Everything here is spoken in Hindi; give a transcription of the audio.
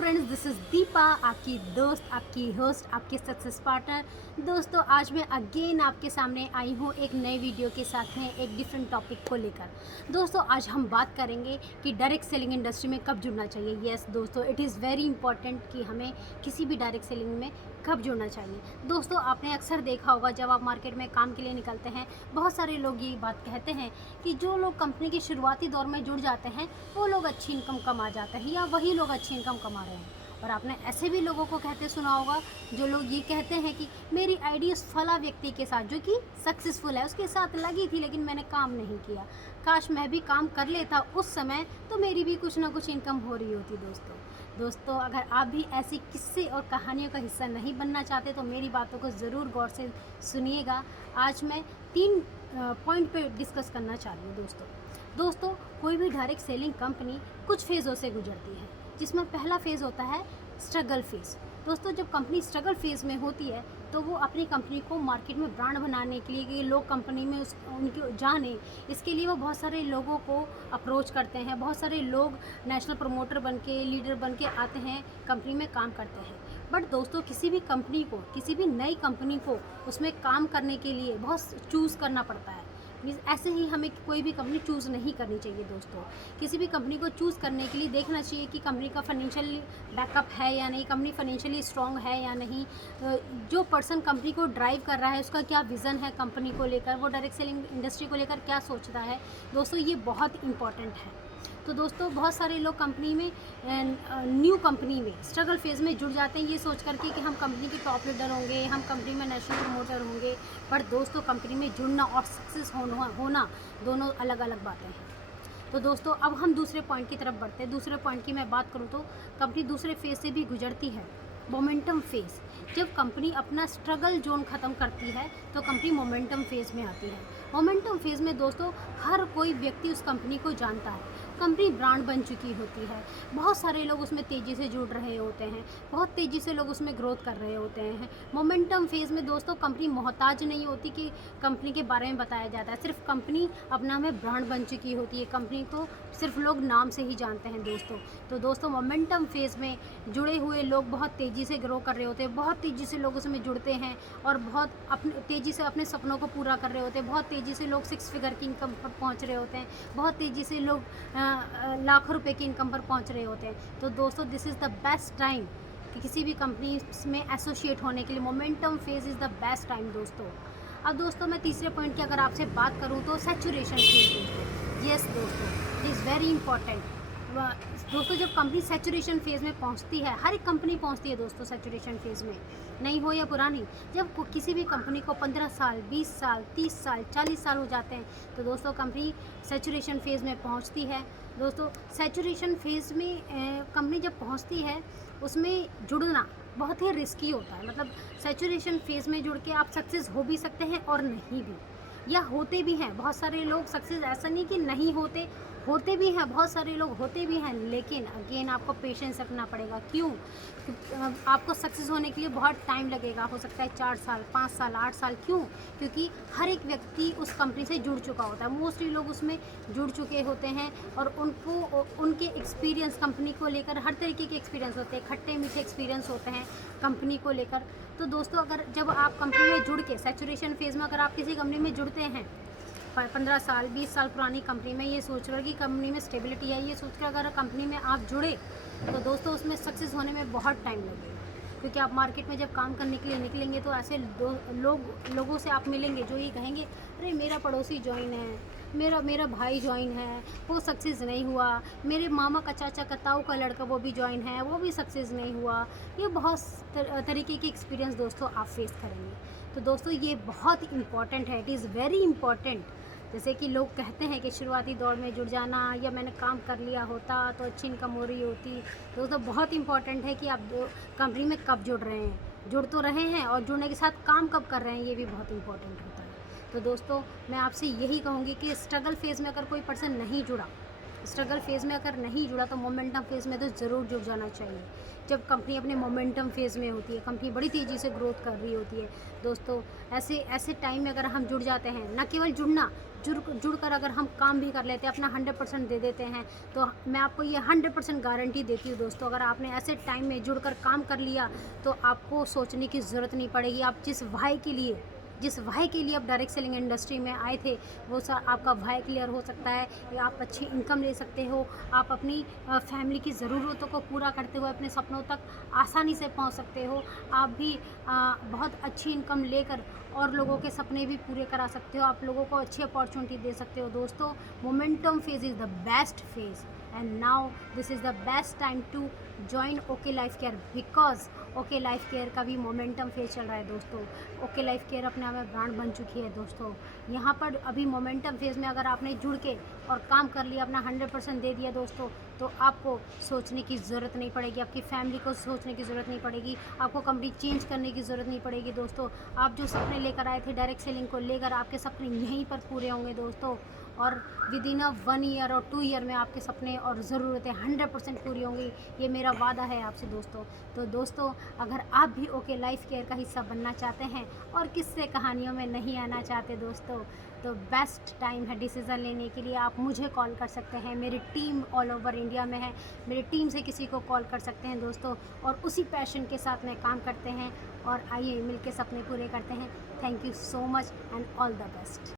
फ्रेंड्स, दिस इज़ दीपा, आपकी दोस्त, आपकी होस्ट, आपकी सक्सेस पार्टनर। दोस्तों, आज मैं अगेन आपके सामने आई हूँ एक नए वीडियो के साथ में एक डिफरेंट टॉपिक को लेकर। दोस्तों, आज हम बात करेंगे कि डायरेक्ट सेलिंग इंडस्ट्री में कब जुड़ना चाहिए। यस दोस्तों, इट इज़ वेरी इंपॉर्टेंट कि हमें किसी भी डायरेक्ट सेलिंग में कब जुड़ना चाहिए। दोस्तों, आपने अक्सर देखा होगा जब आप मार्केट में काम के लिए निकलते हैं, बहुत सारे लोग ये बात कहते हैं कि जो लोग कंपनी के शुरुआती दौर में जुड़ जाते हैं वो लोग अच्छी इनकम कमा जाते हैं या वही लोग अच्छी इनकम कमा रहे हैं। और आपने ऐसे भी लोगों को कहते सुना होगा जो लोग ये कहते हैं कि मेरी आईडी उस फला व्यक्ति के साथ जो कि सक्सेसफुल है उसके साथ लगी थी, लेकिन मैंने काम नहीं किया। काश मैं भी काम कर लेता उस समय तो मेरी भी कुछ ना कुछ इनकम हो रही होती। दोस्तों, अगर आप भी ऐसी किस्से और कहानियों का हिस्सा नहीं बनना चाहते तो मेरी बातों को ज़रूर गौर से सुनिएगा। आज मैं 3 पॉइंट पे डिस्कस करना चाह रही हूँ। दोस्तों, कोई भी डायरेक्ट सेलिंग कंपनी कुछ फेज़ों से गुजरती है, जिसमें पहला फेज़ होता है स्ट्रगल फेज़। दोस्तों, जब कंपनी स्ट्रगल फेज़ में होती है तो वो अपनी कंपनी को मार्केट में ब्रांड बनाने के लिए कि लोग कंपनी में उनकी जाने, इसके लिए वो बहुत सारे लोगों को अप्रोच करते हैं। बहुत सारे लोग नेशनल प्रमोटर बन के, लीडर बन के आते हैं, कंपनी में काम करते हैं। बट दोस्तों, किसी भी कंपनी को, किसी भी नई कंपनी को उसमें काम करने के लिए बहुत चूज़ करना पड़ता है। मीन्स ऐसे ही हमें कोई भी कंपनी चूज़ नहीं करनी चाहिए। दोस्तों, किसी भी कंपनी को चूज़ करने के लिए देखना चाहिए कि कंपनी का फाइनेंशियल बैकअप है या नहीं, कंपनी फाइनेंशियली स्ट्रांग है या नहीं, जो पर्सन कंपनी को ड्राइव कर रहा है उसका क्या विज़न है कंपनी को लेकर, वो डायरेक्ट सेलिंग इंडस्ट्री को लेकर क्या सोचता है। दोस्तों, ये बहुत इंपॉर्टेंट है। तो दोस्तों, बहुत सारे लोग कंपनी में, न्यू कंपनी में स्ट्रगल फेज़ में जुड़ जाते हैं ये सोच करके कि हम कंपनी के टॉप लीडर होंगे, हम कंपनी में नेशनल प्रमोटर होंगे। पर दोस्तों, कंपनी में जुड़ना और सक्सेस होना दोनों अलग अलग बातें हैं। तो दोस्तों, अब हम दूसरे पॉइंट की तरफ बढ़ते हैं। दूसरे पॉइंट की मैं बात करूँ तो कंपनी दूसरे फेज़ से भी गुजरती है, मोमेंटम फेज़। जब कंपनी अपना स्ट्रगल जोन ख़त्म करती है तो कंपनी मोमेंटम फेज़ में आती है। मोमेंटम फेज़ में दोस्तों हर कोई व्यक्ति उस कंपनी को जानता है, कंपनी ब्रांड बन चुकी होती है, बहुत सारे लोग उसमें तेज़ी से जुड़ रहे होते हैं, बहुत तेज़ी से लोग उसमें ग्रोथ कर रहे होते हैं। मोमेंटम फेज़ में दोस्तों कंपनी मोहताज नहीं होती कि कंपनी के बारे में बताया जाता है, सिर्फ कंपनी अपना में ब्रांड बन चुकी होती है, कंपनी को सिर्फ लोग नाम से ही जानते हैं। दोस्तों मोमेंटम फेज़ में जुड़े हुए लोग बहुत तेज़ी से ग्रो कर रहे होते हैं, बहुत तेज़ी से लोग उसमें जुड़ते हैं और बहुत अपने तेज़ी से अपने सपनों को पूरा कर रहे होते हैं। बहुत तेज़ी से लोग 6 फिगर की इनकम पर पहुंच रहे होते हैं, बहुत तेज़ी से लोग लाखों रुपए की इनकम पर पहुंच रहे होते हैं। तो दोस्तों, this is the best time कि किसी भी कंपनी में एसोसिएट होने के लिए momentum phase is the best time. अब दोस्तों, मैं तीसरे पॉइंट की अगर आपसे बात करूं तो सैचुरेशन फेज़। यस दोस्तों, इट इज़ वेरी इंपॉर्टेंट। दोस्तों, जब कंपनी सैचुरेशन फेज़ में पहुंचती है, हर एक कंपनी पहुंचती है दोस्तों सैचुरेशन फेज़ में, नई हो या पुरानी। जब किसी भी कंपनी को 15 साल, 20 साल, 30 साल, 40 साल हो जाते हैं तो दोस्तों कंपनी सैचुरेशन फेज़ में पहुंचती है। दोस्तों, सैचुरेशन फेज़ में कंपनी जब पहुंचती है उसमें जुड़ना बहुत ही रिस्की होता है। मतलब सैचुरेशन फेज़ में जुड़ के आप सक्सेस हो भी सकते हैं और नहीं भी, या होते भी हैं। बहुत सारे लोग सक्सेस, ऐसा नहीं कि नहीं होते, होते भी हैं, बहुत सारे लोग होते भी हैं, लेकिन अगेन आपको पेशेंस रखना पड़ेगा। क्यों? आपको सक्सेस होने के लिए बहुत टाइम लगेगा, हो सकता है 4 साल, 5 साल, 8 साल। क्यों? क्योंकि हर एक व्यक्ति उस कंपनी से जुड़ चुका होता है, मोस्टली लोग उसमें जुड़ चुके होते हैं और उनको उनके एक्सपीरियंस कंपनी को लेकर हर तरीके के एक्सपीरियंस होते हैं, खट्टे मीठे एक्सपीरियंस होते हैं कंपनी को लेकर। तो दोस्तों, अगर जब आप कंपनी में जुड़ के सैचुरेशन फेज़ में अगर आप किसी कंपनी में जुड़ते हैं 15 साल, 20 साल पुरानी कंपनी में, ये सोच कर कि कंपनी में स्टेबिलिटी है, ये सोच कर अगर कंपनी में आप जुड़े तो दोस्तों उसमें सक्सेस होने में बहुत टाइम लगेगा। क्योंकि आप मार्केट में जब काम करने के लिए निकलेंगे तो ऐसे लोगों से आप मिलेंगे जो ये कहेंगे, अरे मेरा पड़ोसी ज्वाइन है, मेरा भाई ज्वाइन है, वो सक्सेस नहीं हुआ, मेरे मामा का चाचा का ताऊ का लड़का वो भी ज्वाइन है, वो भी सक्सेस नहीं हुआ। ये बहुत तरीके के एक्सपीरियंस दोस्तों आप फेस करेंगे। तो दोस्तों, ये बहुत इंपॉर्टेंट है, इट इज़ वेरी इंपॉर्टेंट। जैसे कि लोग कहते हैं कि शुरुआती दौर में जुड़ जाना, या मैंने काम कर लिया होता तो अच्छी इनकम हो रही होती। दोस्तों, बहुत इंपॉर्टेंट है कि आप कंपनी में कब जुड़ रहे हैं, जुड़ तो रहे हैं और जुड़ने के साथ काम कब कर रहे हैं, ये भी बहुत इंपॉर्टेंट होता है। तो दोस्तों, मैं आपसे यही कहूँगी कि स्ट्रगल फेज़ में अगर कोई पर्सन नहीं जुड़ा स्ट्रगल फेज़ में अगर नहीं जुड़ा तो मोमेंटम फेज़ में तो ज़रूर जुड़ जाना चाहिए। जब कंपनी अपने मोमेंटम फेज़ में होती है, कंपनी बड़ी तेज़ी से ग्रोथ कर रही होती है दोस्तों, ऐसे ऐसे टाइम में अगर हम जुड़ जाते हैं, ना केवल जुड़ना, जुड़कर अगर हम काम भी कर लेते हैं, अपना 100% दे देते हैं, तो मैं आपको ये 100% गारंटी देती हूँ दोस्तों, अगर आपने ऐसे टाइम में जुड़कर काम कर लिया तो आपको सोचने की ज़रूरत नहीं पड़ेगी। आप जिस वाई के लिए आप डायरेक्ट सेलिंग इंडस्ट्री में आए थे, वो आपका वाई क्लियर हो सकता है, या आप अच्छी इनकम ले सकते हो, आप अपनी फैमिली की ज़रूरतों को पूरा करते हुए अपने सपनों तक आसानी से पहुंच सकते हो। आप भी बहुत अच्छी इनकम लेकर और लोगों के सपने भी पूरे करा सकते हो, आप लोगों को अच्छी अपॉर्चुनिटी दे सकते हो दोस्तों। Momentum phase is the best phase, and now this is the best time to join OK Life Care, because OK Life Care का भी मोमेंटम फेज चल रहा है दोस्तों। ओके लाइफ केयर अपने आप में ब्रांड बन चुकी है दोस्तों। यहाँ पर अभी मोमेंटम फेज़ में अगर आपने जुड़ के और काम कर लिया, अपना 100% दे दिया दोस्तों, तो आपको सोचने की ज़रूरत नहीं पड़ेगी, आपकी फैमिली को सोचने की ज़रूरत नहीं पड़ेगी, आपको कंपनी चेंज करने की ज़रूरत नहीं पड़ेगी दोस्तों। आप जो सपने लेकर आए थे डायरेक्ट सेलिंग को लेकर, आपके सपने यहीं पर पूरे होंगे दोस्तों, और विद इन 1 ईयर और 2 ईयर में आपके सपने और ज़रूरतें 100% पूरी होंगी, ये मेरा वादा है आपसे दोस्तों। तो दोस्तों, अगर आप भी ओके लाइफ केयर का हिस्सा बनना चाहते हैं और किस्से कहानियों में नहीं आना चाहते दोस्तों, तो बेस्ट टाइम है डिसीज़न लेने के लिए। आप मुझे कॉल कर सकते हैं, मेरी टीम ऑल ओवर इंडिया में है, मेरी टीम से किसी को कॉल कर सकते हैं दोस्तों, और उसी पैशन के साथ में काम करते हैं, और आइए मिलके सपने पूरे करते हैं। Thank you so much and all the best.